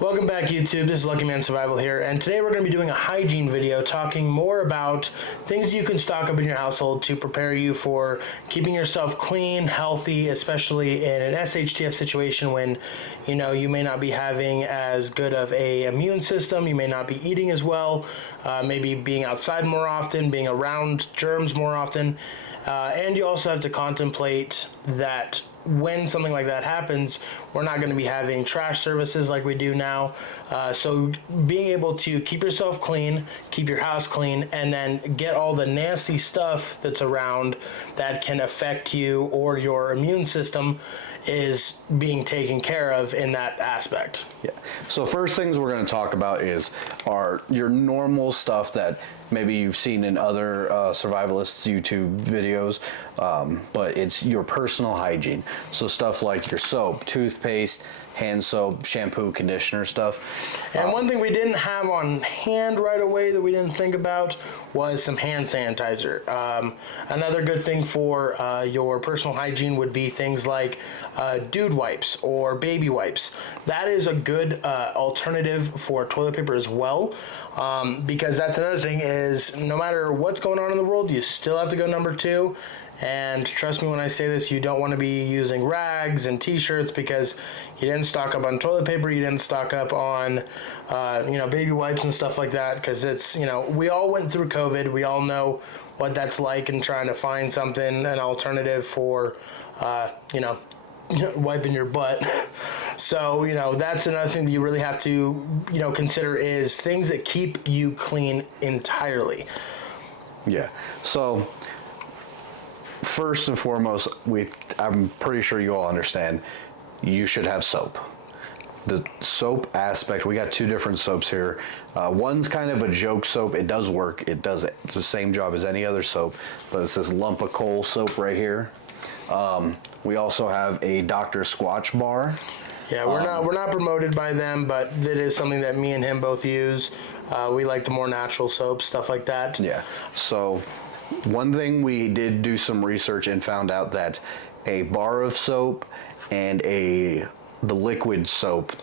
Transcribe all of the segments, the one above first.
Welcome back, YouTube. This is Lucky Man Survival here, and today we're going to be doing a hygiene video talking more about things you can stock up in your household to prepare you for keeping yourself clean, healthy, especially in an SHTF situation when you may not be having as good of a immune system, you may not be eating as well, maybe being outside more often, being around germs more often, and you also have to contemplate that when something like that happens, we're not going to be having trash services like we do now. So being able to keep yourself clean, keep your house clean, and then get all the nasty stuff that's around that can affect you or your immune system is being taken care of in that aspect. Yeah. So first things we're going to talk about are your normal stuff that maybe you've seen in other survivalists YouTube videos, but it's your personal hygiene. So stuff like your soap, toothpaste, hand soap, shampoo, conditioner stuff. And one thing we didn't have on hand right away that we didn't think about was some hand sanitizer. Another good thing for your personal hygiene would be things like dude wipes or baby wipes. That is a good alternative for toilet paper as well, because that's another thing is no matter what's going on in the world, you still have to go number two. And trust me when I say this, you don't want to be using rags and t-shirts because you didn't stock up on toilet paper, you didn't stock up on baby wipes and stuff like that, because it's, we all went through COVID, we all know what that's like, and trying to find something, an alternative for wiping your butt. So that's another thing that you really have to consider is things that keep you clean entirely. Yeah. So first and foremost, I'm pretty sure you all understand, you should have soap. The soap aspect, we got two different soaps here. One's kind of a joke soap. It does work. It's the same job as any other soap, but it's this lump of coal soap right here. We also have a Dr. Squatch bar. Yeah, we're not promoted by them, but it is something that me and him both use. We like the more natural soaps, stuff like that. Yeah. So one thing, we did do some research and found out that a bar of soap and the liquid soap,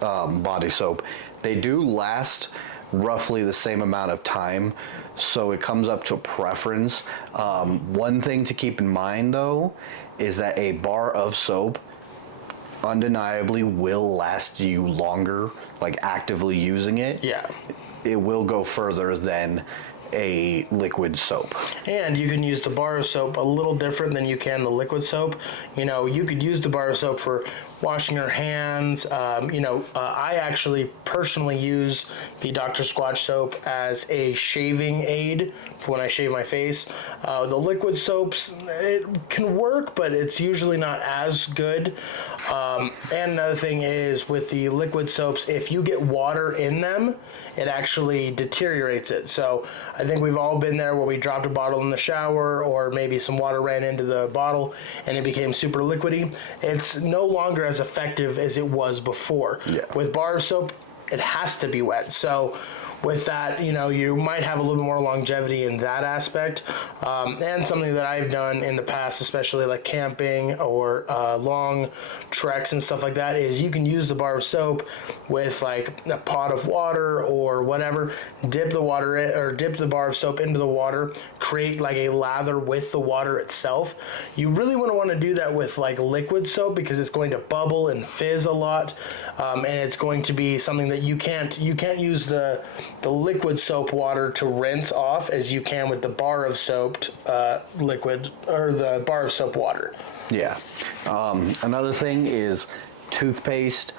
body soap, they do last roughly the same amount of time, so it comes up to preference. One thing to keep in mind though is that a bar of soap undeniably will last you longer, like actively using it. Yeah. It will go further than a liquid soap. And you can use the bar of soap a little different than you can the liquid soap. You could use the bar of soap for washing your hands. I actually personally use the Dr. Squatch soap as a shaving aid for when I shave my face. The liquid soaps, it can work, but it's usually not as good. And another thing is with the liquid soaps, if you get water in them, it actually deteriorates it. So I think we've all been there where we dropped a bottle in the shower, or maybe some water ran into the bottle and it became super liquidy. It's no longer as effective as it was before. Yeah. With bar soap, it has to be wet. So with that, you might have a little bit more longevity in that aspect. And something that I've done in the past, especially like camping or long treks and stuff like that, is you can use the bar of soap with like a pot of water or whatever, dip the bar of soap into the water, create like a lather with the water itself. You really wouldn't want to do that with like liquid soap because it's going to bubble and fizz a lot, and it's going to be something that you can't use the liquid soap water to rinse off as you can with the bar of soaped liquid, or the bar of soap water. Yeah. Another thing is toothpaste.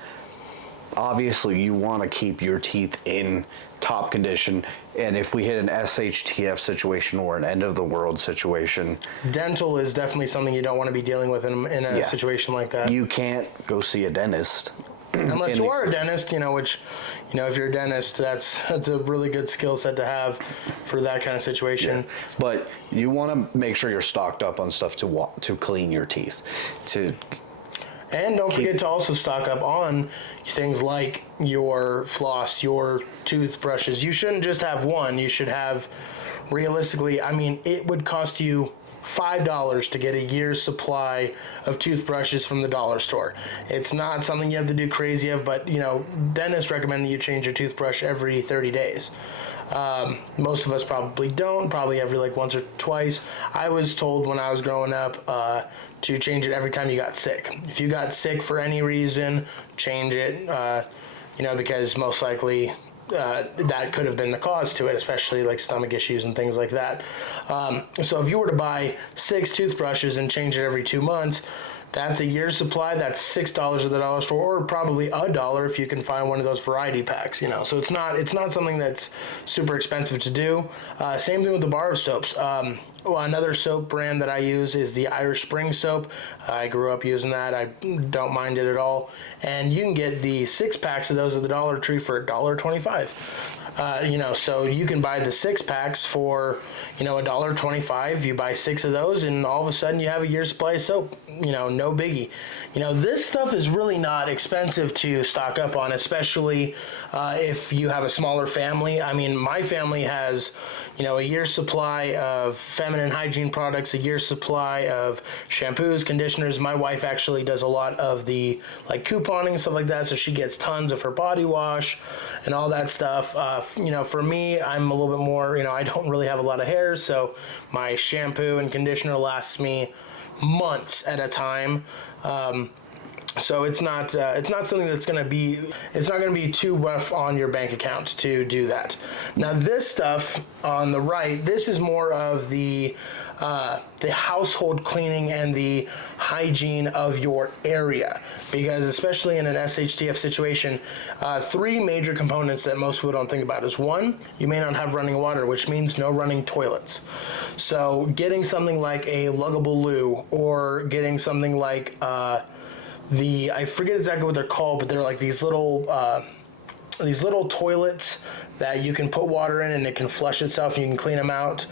Obviously, you want to keep your teeth in top condition, and if we hit an SHTF situation or an end of the world situation, dental is definitely something you don't want to be dealing with in a situation like that. You can't go see a dentist. Unless you are a dentist, which, if you're a dentist, that's a really good skill set to have for that kind of situation. Yeah. But you want to make sure you're stocked up on stuff to clean your teeth. And don't forget to also stock up on things like your floss, your toothbrushes. You shouldn't just have one. You should have, realistically, it would cost you $5 to get a year's supply of toothbrushes from the dollar store. It's not something you have to do crazy of, but dentists recommend that you change your toothbrush every 30 days. Most of us probably don't, probably every like once or twice. I was told when I was growing up to change it every time you got sick. If you got sick for any reason, change it, because most likely that could have been the cause to it, especially like stomach issues and things like that. So if you were to buy 6 toothbrushes and change it every 2 months, that's a year's supply. That's $6 at the dollar store, or probably $1 if you can find one of those variety packs. So it's not something that's super expensive to do. Same thing with the bar of soaps. Another soap brand that I use is the Irish Spring soap. I grew up using that. I don't mind it at all. And you can get the 6 packs of those at the Dollar Tree for $1.25. So you can buy the 6 packs for, $1.25. You buy 6 of those, and all of a sudden you have a year's supply of soap. No biggie. This stuff is really not expensive to stock up on, especially if you have a smaller family. I mean, my family has, a year's supply of feminine hygiene products, a year's supply of shampoos, conditioners. My wife actually does a lot of the couponing and stuff like that, so she gets tons of her body wash and all that stuff. For me, I'm a little bit more, I don't really have a lot of hair, so my shampoo and conditioner lasts me months at a time. So it's not something that's going to be, it's not going to be too rough on your bank account to do that. Now this stuff on the right, this is more of the household cleaning and the hygiene of your area, because especially in an SHTF situation, 3 major components that most people don't think about is 1, you may not have running water, which means no running toilets. So getting something like a luggable loo, or getting something like I forget exactly what they're called, but they're like these little toilets that you can put water in and it can flush itself and you can clean them out.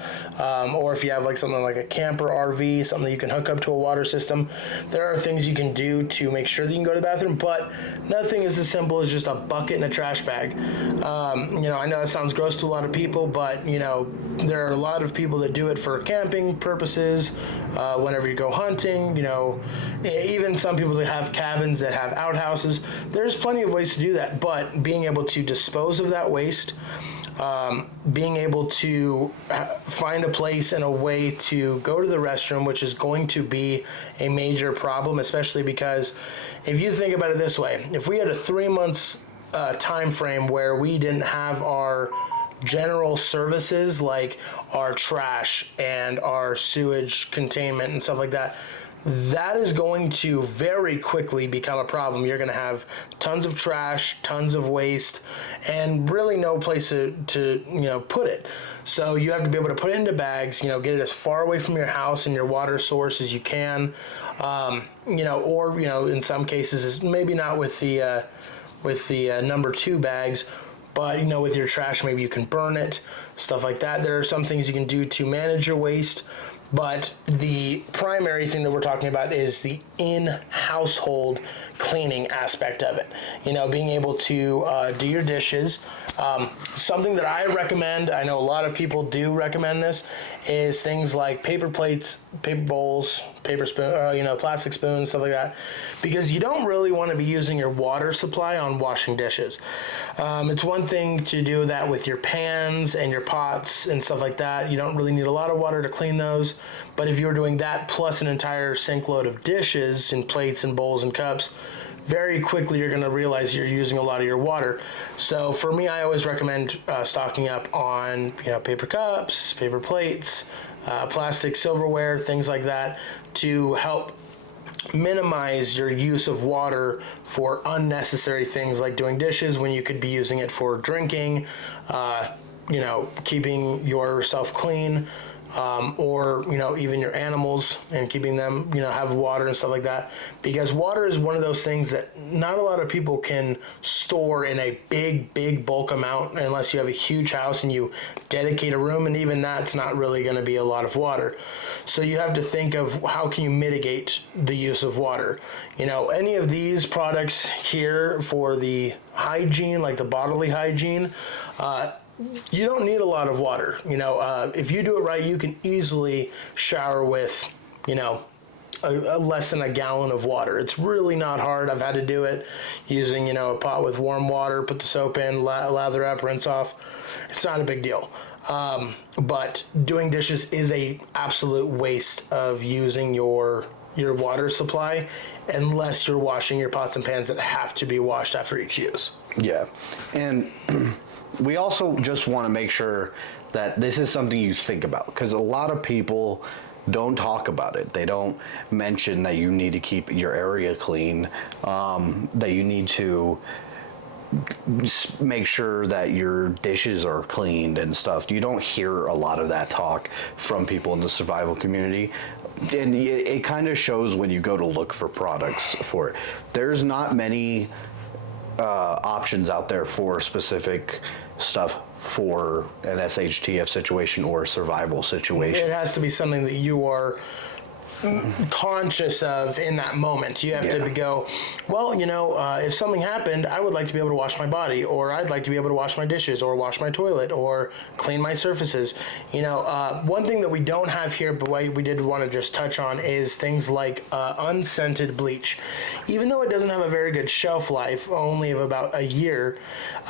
Or if you have something like a camper RV, something that you can hook up to a water system, there are things you can do to make sure that you can go to the bathroom, but nothing is as simple as just a bucket and a trash bag. I know that sounds gross to a lot of people, but there are a lot of people that do it for camping purposes, whenever you go hunting, even some people that have cabins that have outhouses. There's plenty of ways to do that, but being able to dispose of that waste, being able to find a place and a way to go to the restroom, which is going to be a major problem, especially because if you think about it this way, if we had a 3 months time frame where we didn't have our general services like our trash and our sewage containment and stuff like that, that is going to very quickly become a problem. You're going to have tons of trash, tons of waste, and really no place to put it. So you have to be able to put it into bags, get it as far away from your house and your water source as you can, or in some cases, it's maybe not with the number 2 bags, but with your trash, maybe you can burn it, stuff like that. There are some things you can do to manage your waste. But the primary thing that we're talking about is the in-household cleaning aspect of it. Being able to do your dishes. Something that I recommend, I know a lot of people do recommend this, is things like paper plates, paper bowls, paper spoon, plastic spoons, stuff like that, because you don't really want to be using your water supply on washing dishes. It's one thing to do that with your pans and your pots and stuff like that. You don't really need a lot of water to clean those, but if you're doing that plus an entire sink load of dishes and plates and bowls and cups, very quickly you're going to realize you're using a lot of your water. So for me, I always recommend stocking up on paper cups, paper plates, plastic silverware, things like that, to help minimize your use of water for unnecessary things like doing dishes when you could be using it for drinking, keeping yourself clean, or even your animals and keeping them have water and stuff like that, because water is one of those things that not a lot of people can store in a big bulk amount unless you have a huge house and you dedicate a room, and even that's not really going to be a lot of water. So you have to think of how can you mitigate the use of water. Any of these products here for the hygiene, like the bodily hygiene, you don't need a lot of water. If you do it right, you can easily shower with, a less than a gallon of water. It's really not hard. I've had to do it using, a pot with warm water, put the soap in, lather up, rinse off. It's not a big deal. But doing dishes is a absolute waste of using your water supply unless you're washing your pots and pans that have to be washed after each use. Yeah. And we also just want to make sure that this is something you think about, because a lot of people don't talk about it. They don't mention that you need to keep your area clean, that you need to make sure that your dishes are cleaned and stuff. You don't hear a lot of that talk from people in the survival community. And it kind of shows when you go to look for products for it. There's not many options out there for specific stuff for an SHTF situation or a survival situation. It has to be something that you are conscious of in that moment. You have to go, well, if something happened, I would like to be able to wash my body, or I'd like to be able to wash my dishes, or wash my toilet, or clean my surfaces. One thing that we don't have here, but we did want to just touch on, is things like unscented bleach. Even though it doesn't have a very good shelf life, only of about a year,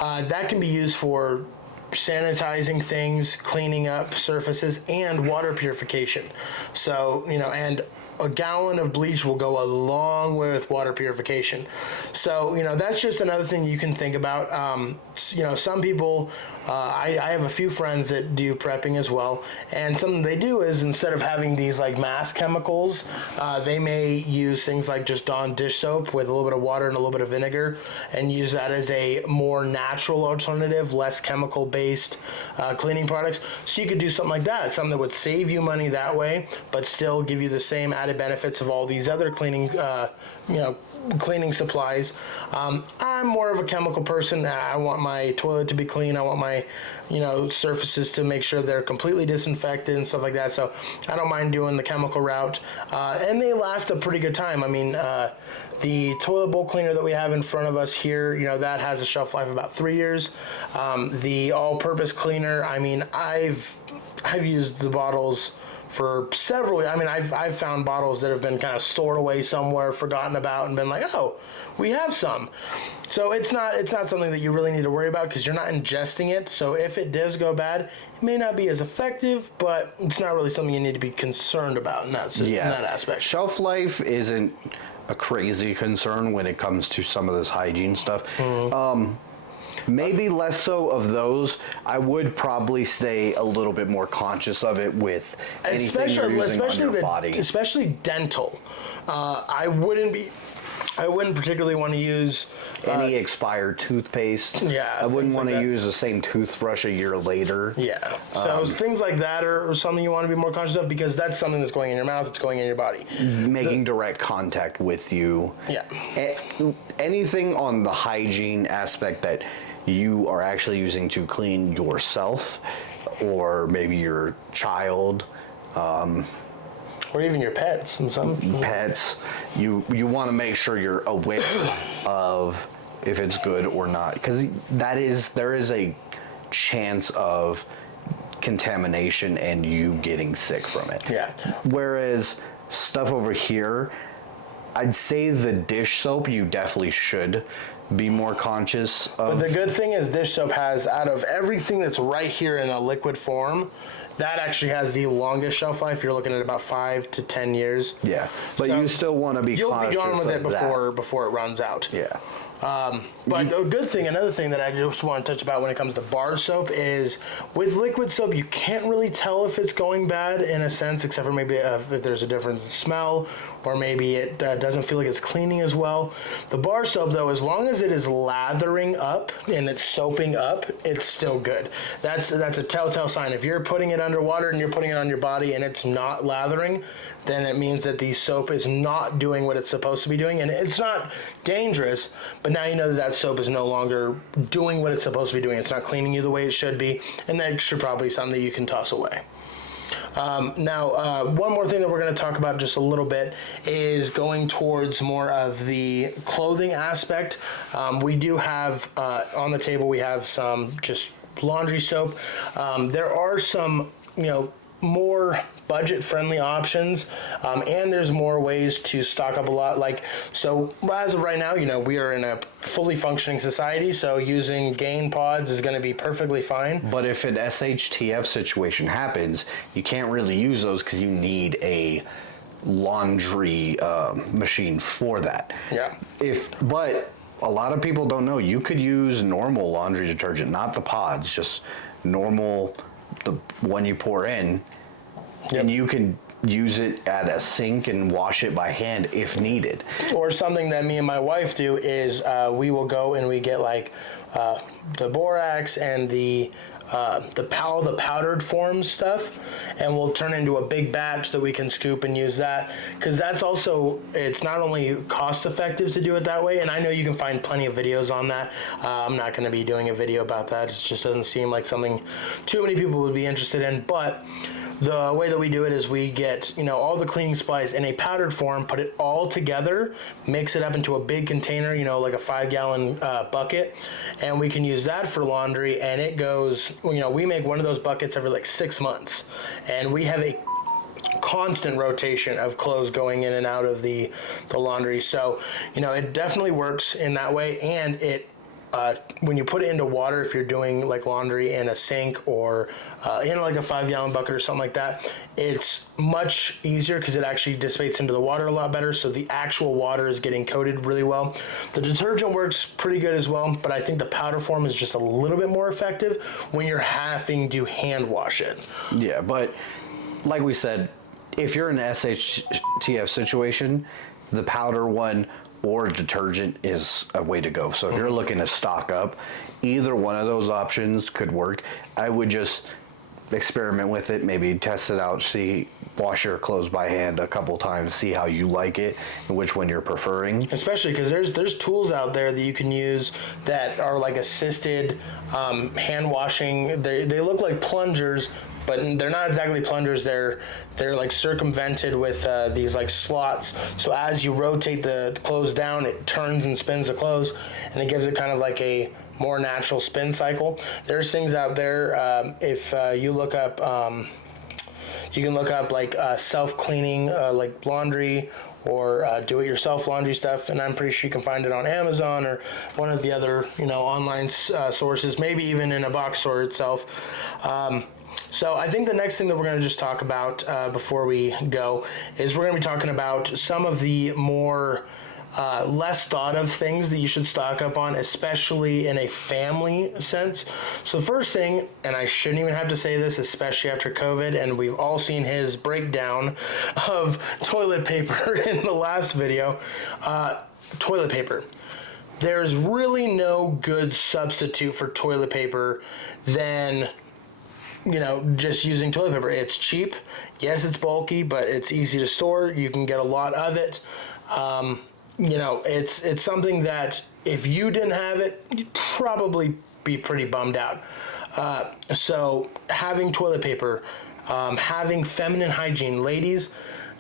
that can be used for sanitizing things, cleaning up surfaces, and water purification. So, and a gallon of bleach will go a long way with water purification. So, that's just another thing you can think about. Some people, I have a few friends that do prepping as well, and something they do is, instead of having these like mass chemicals, they may use things like just Dawn dish soap with a little bit of water and a little bit of vinegar, and use that as a more natural alternative, less chemical based cleaning products. So you could do something like that, something that would save you money that way, but still give you the same added benefits of all these other cleaning cleaning supplies. I'm more of a chemical person. I want my toilet to be clean. I want my surfaces to make sure they're completely disinfected and stuff like that. So I don't mind doing the chemical route, and they last a pretty good time. I mean, the toilet bowl cleaner that we have in front of us here, that has a shelf life of about 3 years. The all-purpose cleaner, I mean, I've used the bottles for several. I mean, I've found bottles that have been kind of stored away somewhere, forgotten about, and been like, oh, we have some. So it's not something that you really need to worry about, because you're not ingesting it. So if it does go bad, it may not be as effective, but it's not really something you need to be concerned about in that aspect. Shelf life isn't a crazy concern when it comes to some of this hygiene stuff. Mm-hmm. Maybe less so of those. I would probably stay a little bit more conscious of it with anything you're using on your body. Especially dental. I wouldn't particularly want to use any expired toothpaste. Yeah, I wouldn't want to use the same toothbrush a year later. Yeah. So things like that are something you want to be more conscious of, because that's something that's going in your mouth, it's going in your body. Making direct contact with you. Yeah. Anything on the hygiene aspect that you are actually using to clean yourself, or maybe your child, or even your pets and some pets, you want to make sure you're aware of if it's good or not, because there is a chance of contamination and you getting sick from it. Yeah. Whereas stuff over here, I'd say the dish soap you definitely should be more conscious of. But the good thing is, dish soap has, out of everything that's right here in a liquid form, that actually has the longest shelf life. You're looking at about 5 to 10 years. Yeah, but so you still want to be cautious. You'll be gone with it before it runs out. Yeah. But the good thing, another thing that I just want to touch about when it comes to bar soap is, with liquid soap, you can't really tell if it's going bad in a sense, except for maybe if there's a difference in smell, or maybe it doesn't feel like it's cleaning as well. The bar soap, though, as long as it is lathering up and it's soaping up, it's still good. That's a telltale sign. If you're putting it underwater and you're putting it on your body and it's not lathering, then it means that the soap is not doing what it's supposed to be doing. And it's not dangerous, but now you know that soap is no longer doing what it's supposed to be doing. It's not cleaning you the way it should be, and that should probably be something that you can toss away. Now, one more thing that we're going to talk about just a little bit is going towards more of the clothing aspect. We do have, on the table, we have some just laundry soap. There are some, more budget-friendly options, and there's more ways to stock up a lot. Like, so as of right now, we are in a fully functioning society, so using Gain pods is going to be perfectly fine. But if an SHTF situation happens, you can't really use those because you need a laundry machine for that. Yeah. But a lot of people don't know, you could use normal laundry detergent, not the pods, just normal, the one you pour in. Yep. And you can use it at a sink and wash it by hand if needed. Or something that me and my wife do is we will go and we get like the borax and the powdered form stuff, and we'll turn into a big batch that we can scoop and use that, because that's also, it's not only cost effective to do it that way, and I know you can find plenty of videos on that. I'm not going to be doing a video about that. It just doesn't seem like something too many people would be interested in, but the way that we do it is we get, all the cleaning supplies in a powdered form, put it all together, mix it up into a big container, like a 5-gallon bucket, and we can use that for laundry, and it goes, we make one of those buckets every like 6 months, and we have a constant rotation of clothes going in and out of the laundry. So, it definitely works in that way, and it when you put it into water, if you're doing like laundry in a sink or in like a 5-gallon bucket or something like that, it's much easier because it actually dissipates into the water a lot better. So the actual water is getting coated really well. The detergent works pretty good as well, but I think the powder form is just a little bit more effective when you're having to hand wash it. Yeah, but like we said, if you're in an SHTF situation, the powder one or detergent is a way to go. So if you're looking to stock up, either one of those options could work. I would just experiment with it, maybe test it out, wash your clothes by hand a couple times, see how you like it and which one you're preferring. Especially because there's tools out there that you can use that are like assisted hand washing. They look like plungers, but they're not exactly plungers. They're like circumvented with these like slots. So as you rotate the clothes down, it turns and spins the clothes, and it gives it kind of like a more natural spin cycle. There's things out there. If you look up, you can look up like self-cleaning, like laundry, or do-it-yourself laundry stuff, and I'm pretty sure you can find it on Amazon or one of the other online sources, maybe even in a box store itself. So I think the next thing that we're going to just talk about before we go is we're going to be talking about some of the more less thought of things that you should stock up on, especially in a family sense. So the first thing, and I shouldn't even have to say this, especially after COVID, and we've all seen his breakdown of toilet paper in the last video, toilet paper. There's really no good substitute for toilet paper than just using toilet paper. It's cheap. Yes, it's bulky, but it's easy to store. You can get a lot of it. It's something that if you didn't have it, you'd probably be pretty bummed out. So having toilet paper, having feminine hygiene, ladies,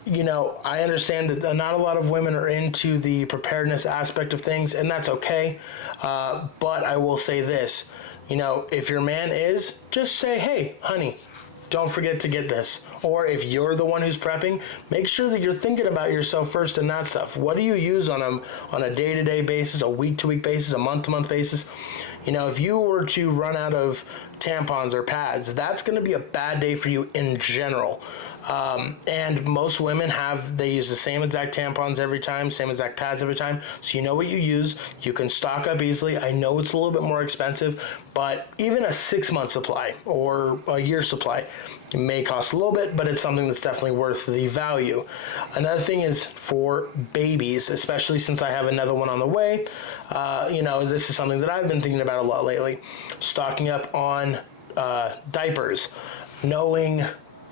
I understand that not a lot of women are into the preparedness aspect of things, and that's okay. But I will say this. If your man is, just say, hey, honey, don't forget to get this. Or if you're the one who's prepping, make sure that you're thinking about yourself first in that stuff. What do you use on a day-to-day basis, a week-to-week basis, a month-to-month basis? If you were to run out of tampons or pads, that's going to be a bad day for you in general. And most women they use the same exact tampons every time, same exact pads every time. So you know what you use. You can stock up easily. I know it's a little bit more expensive, but even a 6-month supply or a year supply, it may cost a little bit, but it's something that's definitely worth the value. Another thing is for babies, especially since I have another one on the way. This is something that I've been thinking about a lot lately. Stocking up on diapers, knowing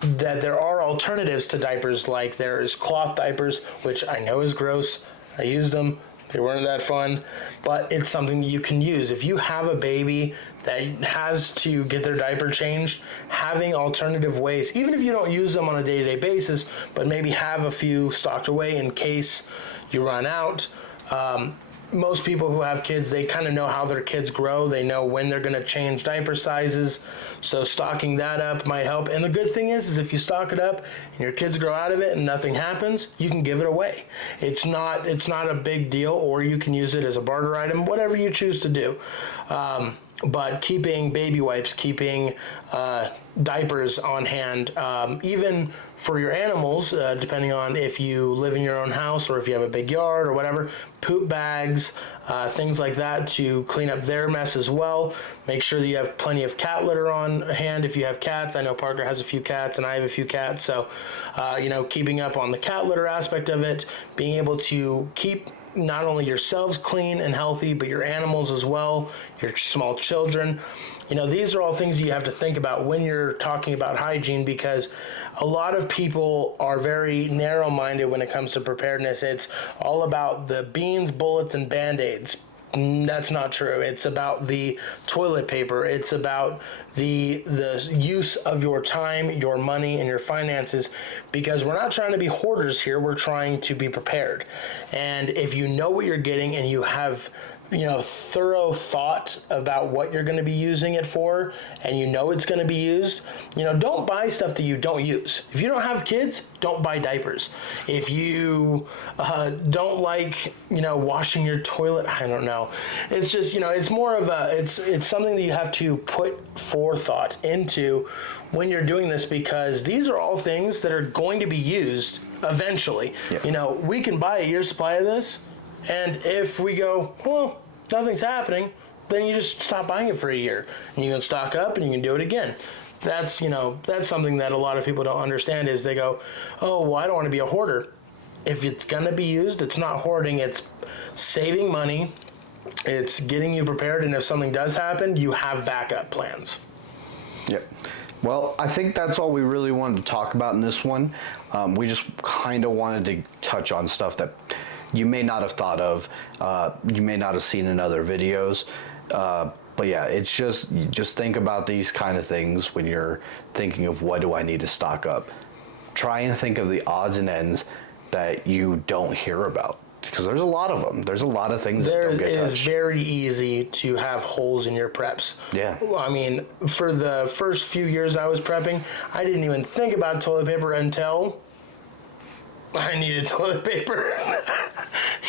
that there are alternatives to diapers, like there is cloth diapers, which I know is gross. I used them. They weren't that fun, but it's something that you can use. If you have a baby that has to get their diaper changed, having alternative ways, even if you don't use them on a day-to-day basis, but maybe have a few stocked away in case you run out, most people who have kids, they kind of know how their kids grow. They know when they're going to change diaper sizes. So stocking that up might help. And the good thing is if you stock it up and your kids grow out of it and nothing happens, you can give it away. It's not a big deal, or you can use it as a barter item, whatever you choose to do. But keeping baby wipes, keeping diapers on hand, even for your animals, depending on if you live in your own house or if you have a big yard or whatever, poop bags, things like that to clean up their mess as well. Make sure that you have plenty of cat litter on hand if you have cats. I know Parker has a few cats and I have a few cats, so keeping up on the cat litter aspect of it, being able to keep not only yourselves clean and healthy, but your animals as well, your small children. These are all things you have to think about when you're talking about hygiene, because a lot of people are very narrow-minded when it comes to preparedness. It's all about the beans, bullets, and Band-Aids. That's not true. It's about the toilet paper. It's about the use of your time, your money, and your finances, because we're not trying to be hoarders here. We're trying to be prepared. And if you know what you're getting and you have thorough thought about what you're going to be using it for, and it's going to be used, don't buy stuff that you don't use. If you don't have kids, don't buy diapers. If you don't like, washing your toilet, I don't know. It's just, it's more of it's something that you have to put forethought into when you're doing this, because these are all things that are going to be used eventually. Yep. We can buy a year's supply of this, and if we go, well, nothing's happening, then you just stop buying it for a year, and you can stock up and you can do it again. That's something that a lot of people don't understand, is they go, oh, well, I don't want to be a hoarder. If it's going to be used, it's not hoarding, it's saving money, it's getting you prepared, and if something does happen, you have backup plans. Yep. Well, I think that's all we really wanted to talk about in this one. We just kind of wanted to touch on stuff that you may not have thought of, you may not have seen in other videos. But yeah, it's just think about these kind of things when you're thinking of what do I need to stock up. Try and think of the odds and ends that you don't hear about, because there's a lot of them. There's a lot of things that don't get touched. It is very easy to have holes in your preps. Yeah. I mean, for the first few years I was prepping, I didn't even think about toilet paper until I needed toilet paper.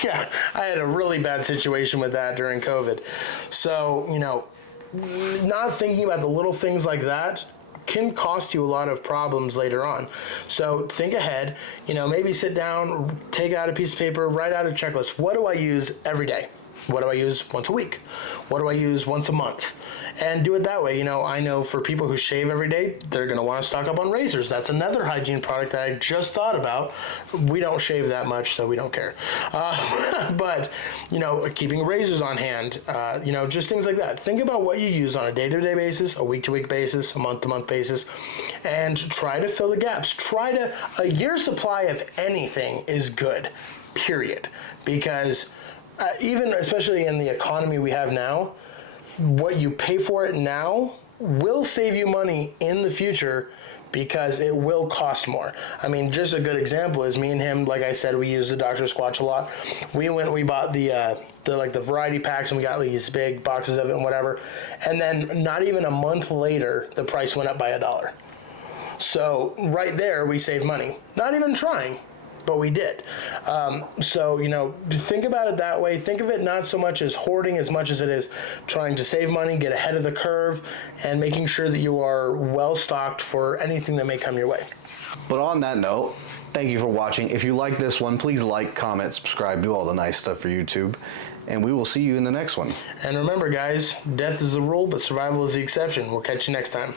Yeah, I had a really bad situation with that during COVID. So, not thinking about the little things like that can cost you a lot of problems later on. So think ahead, maybe sit down, take out a piece of paper, write out a checklist. What do I use every day? What do I use once a week? What do I use once a month? And do it that way. I know for people who shave every day, they're going to want to stock up on razors. That's another hygiene product that I just thought about. We don't shave that much, so we don't care. But, keeping razors on hand, just things like that. Think about what you use on a day-to-day basis, a week-to-week basis, a month-to-month basis, and try to fill the gaps. A year's supply of anything is good, period. Because even especially in the economy we have now, what you pay for it now will save you money in the future, because it will cost more. I mean, just a good example is me and him, like I said, we use the Dr. Squatch a lot. We bought the variety packs, and we got these big boxes of it and whatever. And then not even a month later, the price went up by $1. So right there, we saved money. Not even trying, but we did. So, think about it that way. Think of it not so much as hoarding as much as it is trying to save money, get ahead of the curve, and making sure that you are well stocked for anything that may come your way. But on that note, thank you for watching. If you like this one, please like, comment, subscribe, do all the nice stuff for YouTube, and we will see you in the next one. And remember, guys, death is the rule, but survival is the exception. We'll catch you next time.